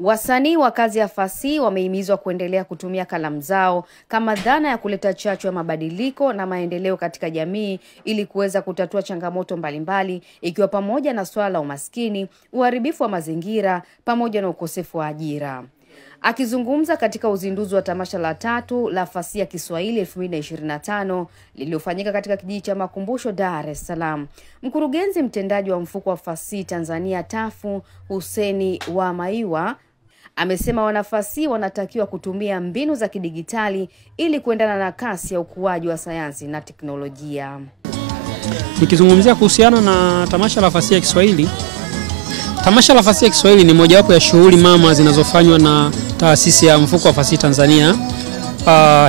Wasanii wa kazi ya fasihi wamehimizwa kuendelea kutumia kalamu zao kama dhana ya kuleta chachu ya mabadiliko na maendeleo katika jamii ili kuweza kutatua changamoto mbalimbali ikiwa pamoja na swala la umaskini, uharibifu wa mazingira pamoja na ukosefu wa ajira. Akizungumza katika uzinduzi wa tamasha la 3 la fasihi ya Kiswahili 2025 lililofanyika katika kijiji cha Makumbusho, Dar es Salaam, mkurugenzi mtendaji wa mfuko wa fasihi Tanzania TAFU, Hussein wa Maiwa, amesema wanafasihi wanatakiwa kutumia mbinu za kidigitali ili kuendana na kasi ya ukuaji wa sayansi na teknolojia. Nikizungumzia kuhusiana na tamasha la fasihi ya Kiswahili, tamasha la fasihi ya Kiswahili ni mojawapo ya shughuli mama zinazofanywa na taasisi ya mfuko wa fasihi Tanzania.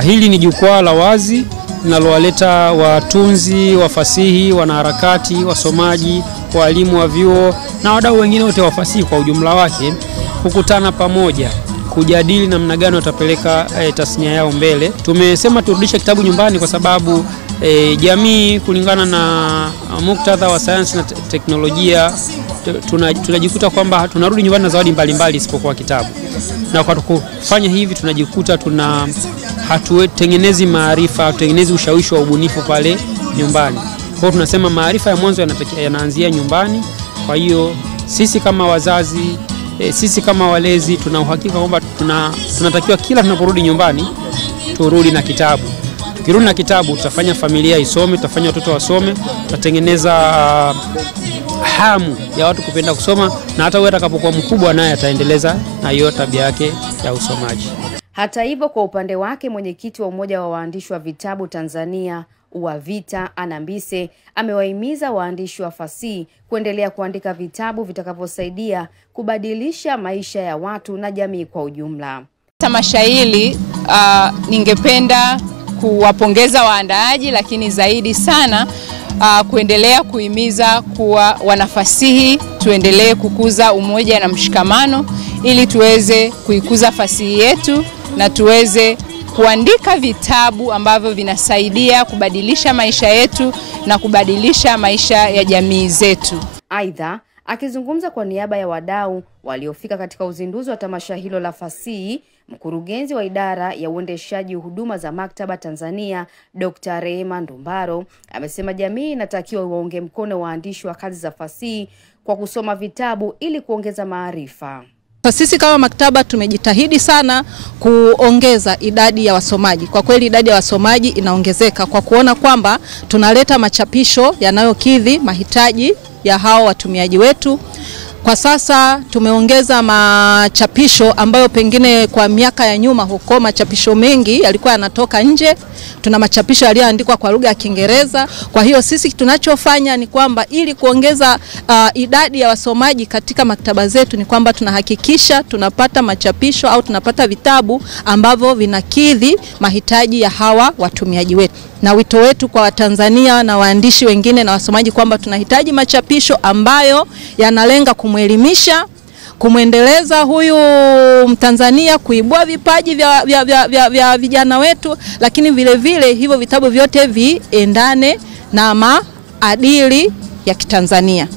Hili ni jukwaa la wazi linalowaleta watunzi wa fasihi, wanaharakati, wasomaji, walimu wa vyuo na wadau wengine wote wa fasihi kwa ujumla wake kukutana pamoja kujadili namna gani watapeleka tasnia yao mbele. Tumesema turudishe kitabu nyumbani kwa sababu jamii kulingana na muktadha wa sayansi na teknolojia tunajikuta kwamba tunarudi nyumbani na zawadi mbalimbali isipokuwa kitabu. Na kwa kufanya hivi tunajikuta hatutengenezi maarifa, hatutengenezi ushawishi wa ubunifu pale nyumbani. Kwa hiyo tunasema maarifa ya mwanzo yanaanzia nyumbani. Kwa hiyo sisi kama wazazi, sisi kama walezi tuna uhakika kwamba tunatakiwa kila tunaporudi nyumbani turudi na kitabu. Tukirudi na kitabu tutafanya familia isome, tutafanya watoto wasome, tutatengeneza hamu ya watu kupenda kusoma, na hata wewe atakapokuwa mkubwa naye ataendeleza na hiyo tabia yake ya usomaji. Hata hivyo, kwa upande wake mwenyekiti wa Umoja wa Waandishi wa Vitabu Tanzania UWAVITA Anambise amewahimiza waandishi wa fasihi kuendelea kuandika vitabu vitakavyosaidia kubadilisha maisha ya watu na jamii kwa ujumla. Tamasha hili ningependa kuwapongeza waandaaji, lakini zaidi sana kuendelea kuhimiza kuwa wanafasihi tuendelee kukuza umoja na mshikamano ili tuweze kuikuza fasihi yetu na tuweze kuandika vitabu ambavyo vinasaidia kubadilisha maisha yetu na kubadilisha maisha ya jamii zetu. Aidha, akizungumza kwa niaba ya wadau waliofika katika uzinduzi wa tamasha hilo la fasihi, mkurugenzi wa idara ya uendeshaji huduma za maktaba Tanzania Dr. Rehema Ndumbaro amesema jamii inatakiwa waunge mkono waandishi wa kazi za fasihi kwa kusoma vitabu ili kuongeza maarifa. Sisi kama maktaba tumejitahidi sana kuongeza idadi ya wasomaji. Kwa kweli idadi ya wasomaji inaongezeka kwa kuona kwamba tunaleta machapisho yanayokidhi mahitaji ya hao watumiaji wetu. Kwa sasa tumeongeza machapisho ambayo pengine kwa miaka ya nyuma huko machapisho mengi yalikuwa yanatoka nje. Tuna machapisho yaliyoandikwa kwa lugha ya Kiingereza. Kwa hiyo sisi tunachofanya ni kwamba ili kuongeza idadi ya wasomaji katika maktaba zetu ni kwamba tunahakikisha tunapata machapisho au tunapata vitabu ambavyo vinakidhi mahitaji ya hawa watumiaji wetu. Na wito wetu kwa Watanzania na waandishi wengine na wasomaji kwamba tunahitaji machapisho ambayo yanalenga kumwelimisha, kumwendeleza huyu Mtanzania, kuibua vipaji vya vijana wetu, lakini vile vile hivyo vitabu vyote viendane na maadili ya Kitanzania.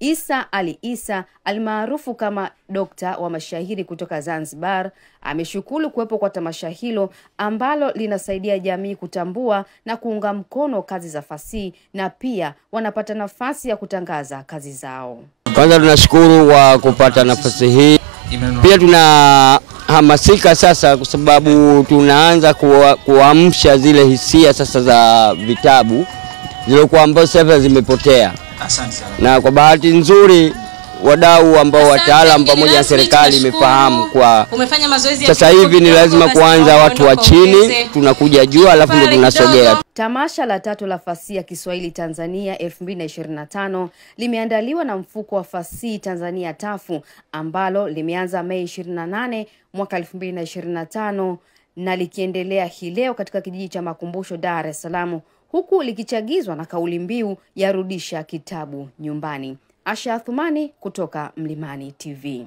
Isa Ali Isa almaarufu kama Dokta wa Mashahiri kutoka Zanzibar ameshukuru kuwepo kwa tamasha hilo ambalo linasaidia jamii kutambua na kuunga mkono kazi za fasihi na pia wanapata nafasi ya kutangaza kazi zao. Kwanza tunashukuru kwa kupata nafasi hii. Pia tunahamasika sasa kwa sababu tunaanza kuamsha zile hisia sasa za vitabu zilizokuwa ambazo sasa zimepotea. Asante sana. Na kwa bahati nzuri wadau ambao wataalamu pamoja na serikali imefahamu kwa sasa hivi ni lazima kuanza watu wa chini, tunakuja juu alafu ndio tunasogea. Tamasha la 3 la fasihi ya Kiswahili Tanzania 2025 limeandaliwa na mfuko wa fasihi Tanzania TAFU ambalo limeanza Mei 28 mwaka 2025 na likiendelea hii leo katika kijiji cha Makumbusho, Dar es Salaam, huku likichagizwa na kauli mbiu ya rudisha kitabu nyumbani. Asha Athumani kutoka Mlimani TV.